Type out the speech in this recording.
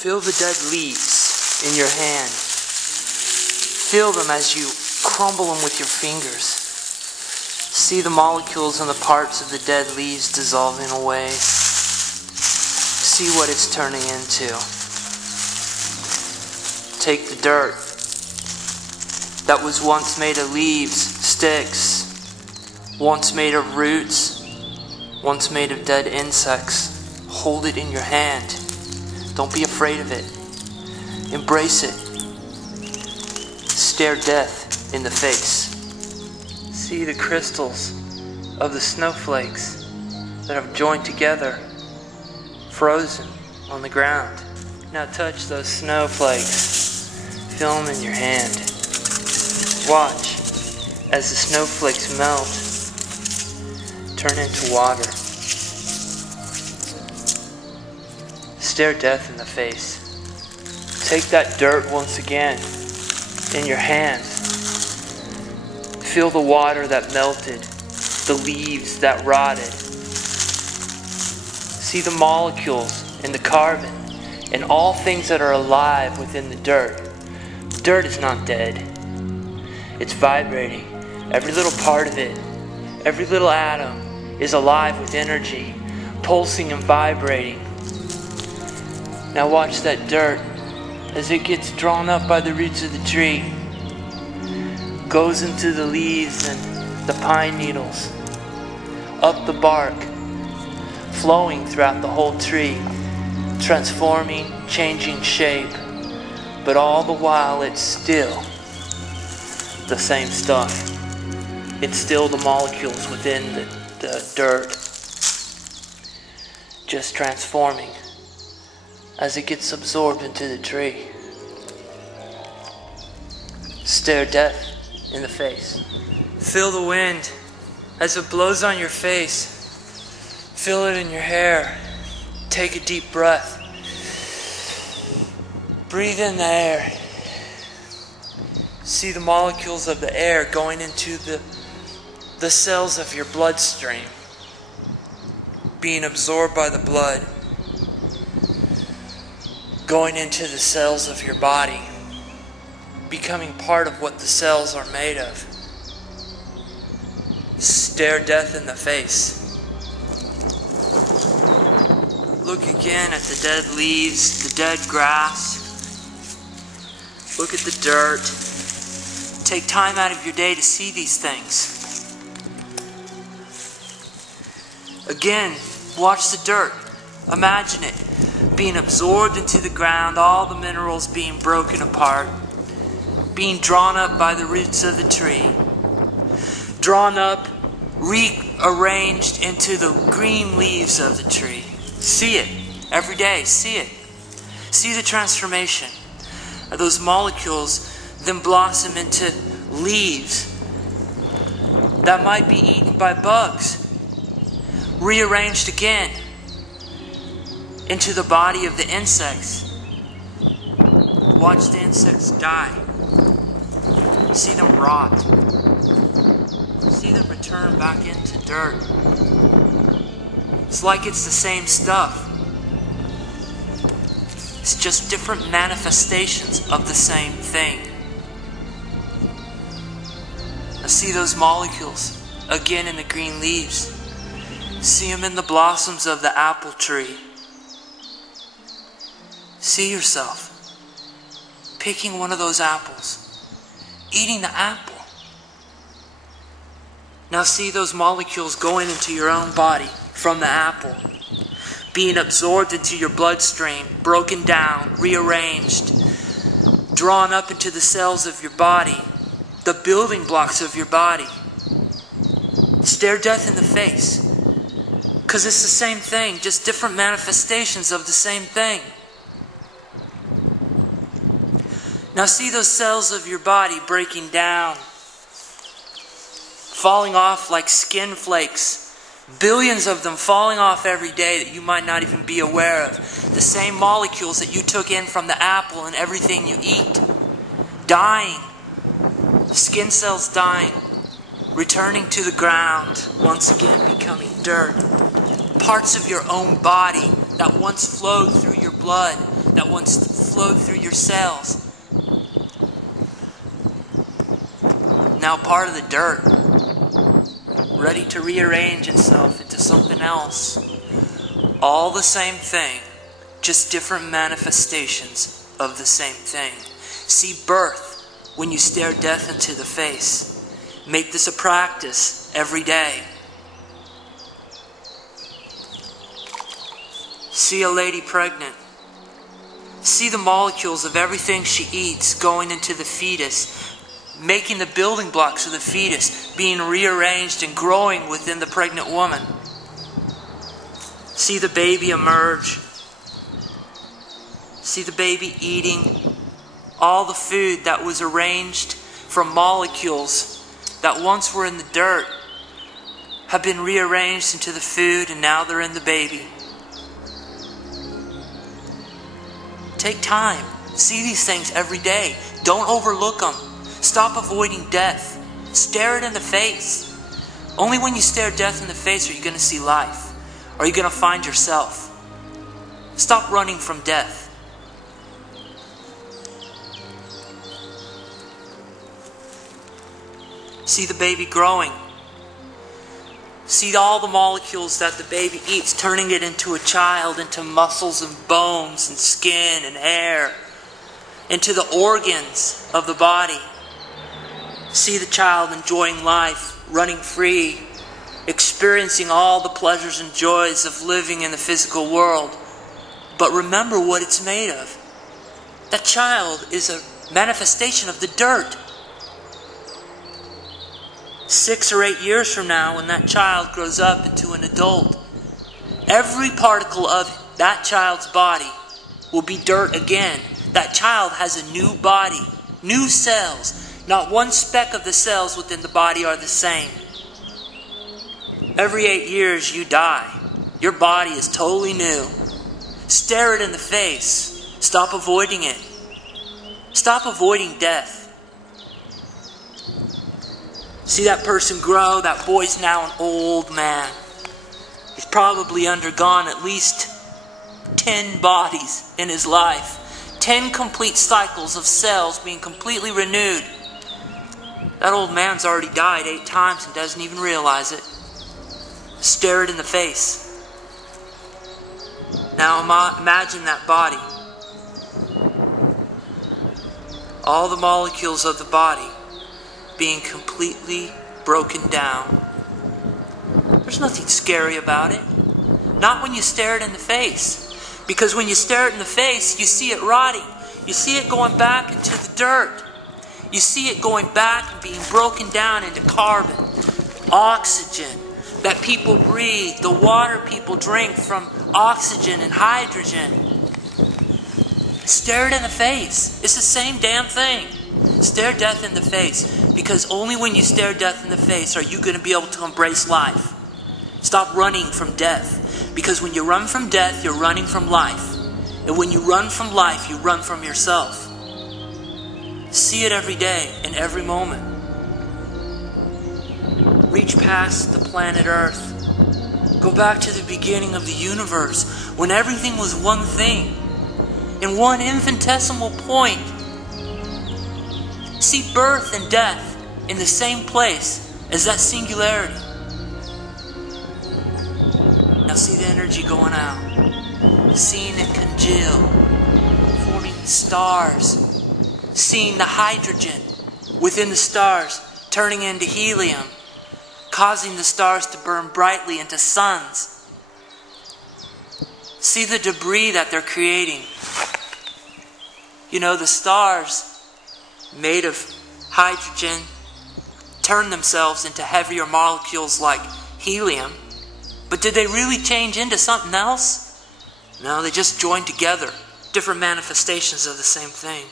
Feel the dead leaves in your hand. Feel them as you crumble them with your fingers. See the molecules and the parts of the dead leaves dissolving away. See what it's turning into. Take the dirt that was once made of leaves, sticks, once made of roots, once made of dead insects. Hold it in your hand. Don't be afraid of it. Embrace it. Stare death in the face. See the crystals of the snowflakes that have joined together, frozen on the ground. Now touch those snowflakes. Feel them in your hand. Watch as the snowflakes melt, turn into water. Stare death in the face. Take that dirt once again in your hand. Feel the water that melted, the leaves that rotted. See the molecules and the carbon and all things that are alive within the dirt. Dirt is not dead. It's vibrating. Every little part of it, every little atom is alive with energy, pulsing and vibrating. Now watch that dirt as it gets drawn up by the roots of the tree, goes into the leaves and the pine needles, up the bark, flowing throughout the whole tree, transforming, changing shape, but all the while it's still the same stuff. It's still the molecules within the dirt, just transforming as it gets absorbed into the tree. Stare death in the face. Feel the wind as it blows on your face. Feel it in your hair. Take a deep breath. Breathe in the air. See the molecules of the air going into the cells of your bloodstream, being absorbed by the blood, going into the cells of your body, becoming part of what the cells are made of. Stare death in the face. Look again at the dead leaves, the dead grass. Look at the dirt. Take time out of your day to see these things. Again, watch the dirt. Imagine it being absorbed into the ground, all the minerals being broken apart, being drawn up by the roots of the tree, drawn up, rearranged into the green leaves of the tree. See it every day. See it. See the transformation. Those molecules then blossom into leaves that might be eaten by bugs, rearranged again into the body of the insects. Watch the insects die. See them rot. See them return back into dirt. It's like it's the same stuff. It's just different manifestations of the same thing. Now see those molecules again in the green leaves. See them in the blossoms of the apple tree. See yourself picking one of those apples, eating the apple. Now see those molecules going into your own body from the apple, being absorbed into your bloodstream, broken down, rearranged, drawn up into the cells of your body, the building blocks of your body. Stare death in the face, because it's the same thing, just different manifestations of the same thing. Now see those cells of your body breaking down, falling off like skin flakes. Billions of them falling off every day that you might not even be aware of. The same molecules that you took in from the apple and everything you eat. Dying. Skin cells dying. Returning to the ground. Once again becoming dirt. Parts of your own body that once flowed through your blood that once flowed through your cells, now part of the dirt, ready to rearrange itself into something else. All the same thing, just different manifestations of the same thing. See birth when you stare death into the face. Make this a practice every day. See a lady pregnant. See the molecules of everything she eats going into the fetus, making the building blocks of the fetus being rearranged and growing within the pregnant woman. See the baby emerge. See the baby eating all the food that was arranged from molecules that once were in the dirt, have been rearranged into the food, and now they're in the baby. Take time. See these things every day. Don't overlook them. Stop avoiding death. Stare it in the face. Only when you stare death in the face are you going to see life. Are you going to find yourself? Stop running from death. See the baby growing. See all the molecules that the baby eats, turning it into a child, into muscles and bones and skin and hair, into the organs of the body. See the child enjoying life, running free, experiencing all the pleasures and joys of living in the physical world. But remember what it's made of. That child is a manifestation of the dirt. 6 or 8 years from now, when that child grows up into an adult, every particle of that child's body will be dirt again. That child has a new body, new cells. Not one speck of the cells within the body are the same. Every 8 years you die. Your body is totally new. Stare it in the face. Stop avoiding it. Stop avoiding death. See that person grow. That boy's now an old man. He's probably undergone at least 10 bodies in his life. 10 complete cycles of cells being completely renewed. That old man's already died 8 times and doesn't even realize it. Stare it in the face. Now imagine that body. All the molecules of the body being completely broken down. There's nothing scary about it. Not when you stare it in the face. Because when you stare it in the face, you see it rotting. You see it going back into the dirt. You see it going back and being broken down into carbon, oxygen that people breathe, the water people drink from oxygen and hydrogen. Stare it in the face. It's the same damn thing. Stare death in the face. Because only when you stare death in the face are you going to be able to embrace life. Stop running from death. Because when you run from death, you're running from life. And when you run from life, you run from yourself. See it every day and every moment. Reach past the planet Earth. Go back to the beginning of the universe when everything was one thing. In one infinitesimal point. See birth and death in the same place as that singularity. Now see the energy going out. Seeing it congeal, forming stars. Seeing the hydrogen within the stars turning into helium, causing the stars to burn brightly into suns. See the debris that they're creating. You know, the stars made of hydrogen turn themselves into heavier molecules like helium. But did they really change into something else? No, they just joined together. Different manifestations of the same thing.